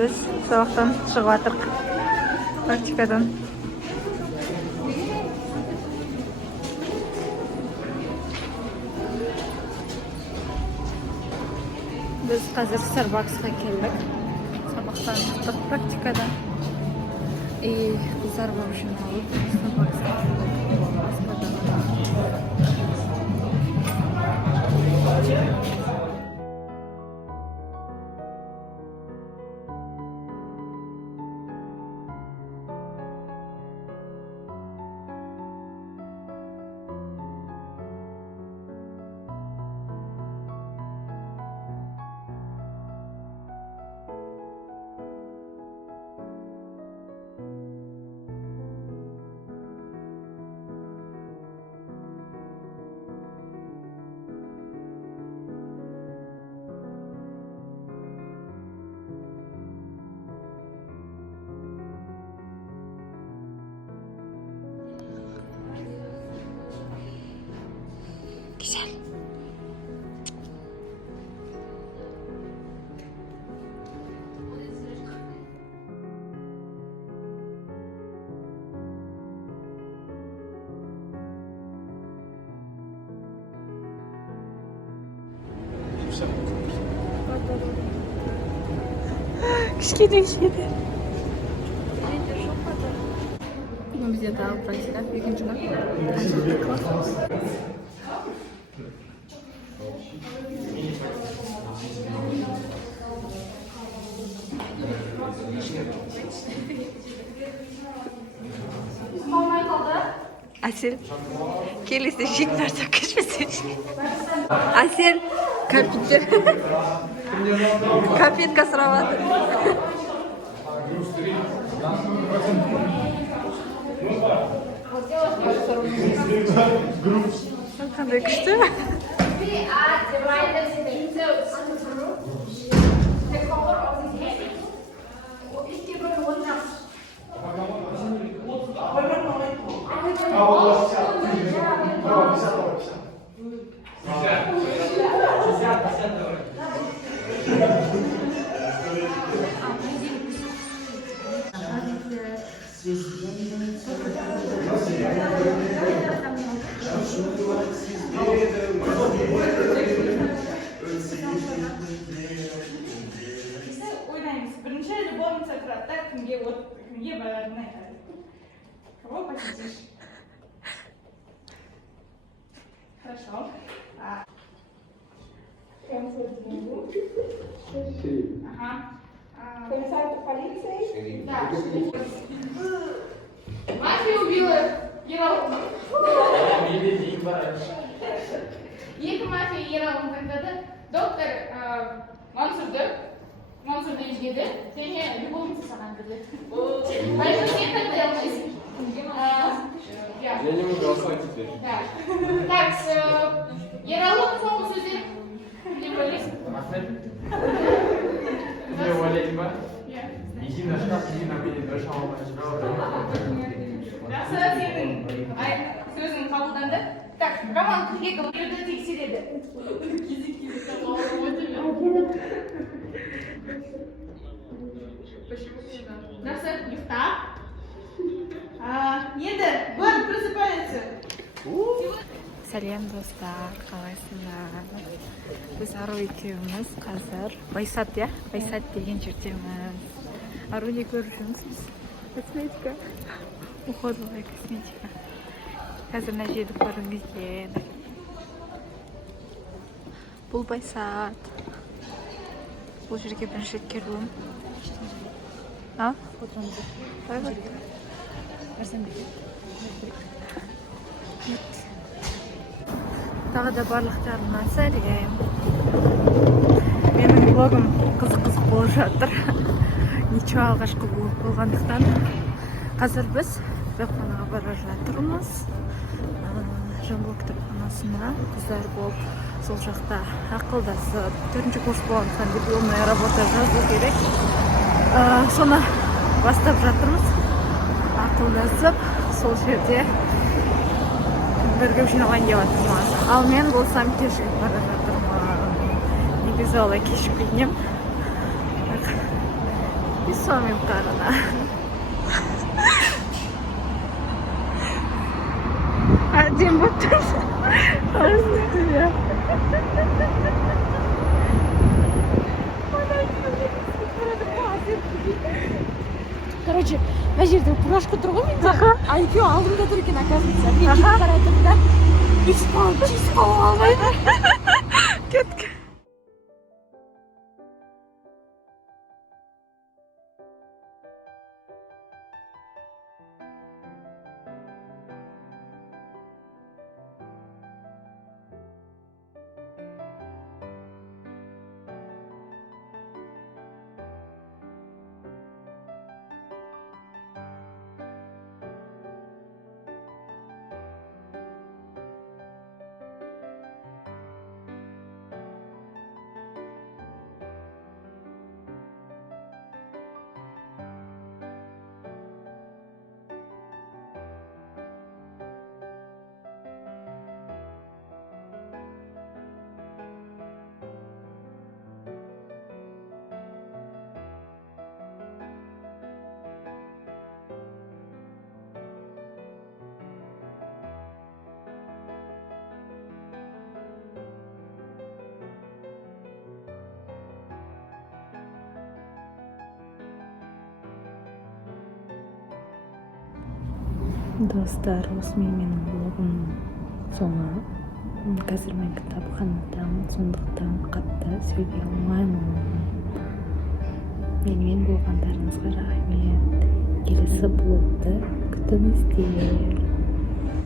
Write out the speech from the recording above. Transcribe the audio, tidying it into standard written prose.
Biz savaxtan шығып жатырық практикадан. Biz қазір Starbucksқа келдік. Сабақтан шықтық практикадан. Қыздар бар үшін алып Starbucksқа келдік. Güzel. Кішкене. Бізде тағы практика, екінші күн. Асел, келесі жек нәрсе кешмесін. Асел, капитка сұрап қандай күшті. Бірінші любовница тұрады, кімге байларын айтады. Кого посетишь? Хорошо. Ага. Комиссар полиции? Да. Мафия убила Ералова. Екі мафия Ераловын таңдады. Доктор Мансурды іздеді, және любовница саған кірді. Поэтому сен таңдай алмайсың. Я не могу голосовать теперь. Так, Ералов соңғы сөздер. Не ойлайсың? Тебе уволить ба? Иди на шкаф, иди на меня, дошел на Жақсы, сенің сөзің қабылданды. Так, Роман Күркеков ерді тексереді. Жақсы, ұйықта. Енді, бәрі просыпается. Сәлем достар, қалайсыңдар? Біз Ару екеуміз қазір Байсат деген жердеміз. Ару не көріп жүрміз? Косметика. Уходовая косметика. Қазір мына жерді көріңіздер. Бұл Байсат. Бұл жерге бірінші рет келуім. Отырамыз. Тағы да барлықтарына сәлем. Менің блогым қызық болып жатыр. Ничего алғашқы болғандықтан. Қазір біз кітапханаға бара жатырмыз. Жамбыл кітапханасына қыздар болып сол жақта ақылдасып 4-ші курс болғандықтан дипломная работа жазу керек. Соны бастап жатырмыз. Ақылдасып сол жерде бірге жиналайын деп жатырмыз. Ал мен болсам кешігіп бара жатырмын. Негізі олай кешікпейін. Бессонным қарына. Әдем болып тұрсың. Короче, мына жерде фуражка тұр ғой менде. А екеуі алдымда тұр екен, оказывается. Мен кетіп бара жатырмын да. Чист болып алмаймын. Кетке. Достар, осымен менің блогым соңы. Қазір мен кітапханадамын, сондықтан қатты сөйлей алмаймын. Менімен болғандарыңызға рахмет. Келесі блогты күтіңіздер.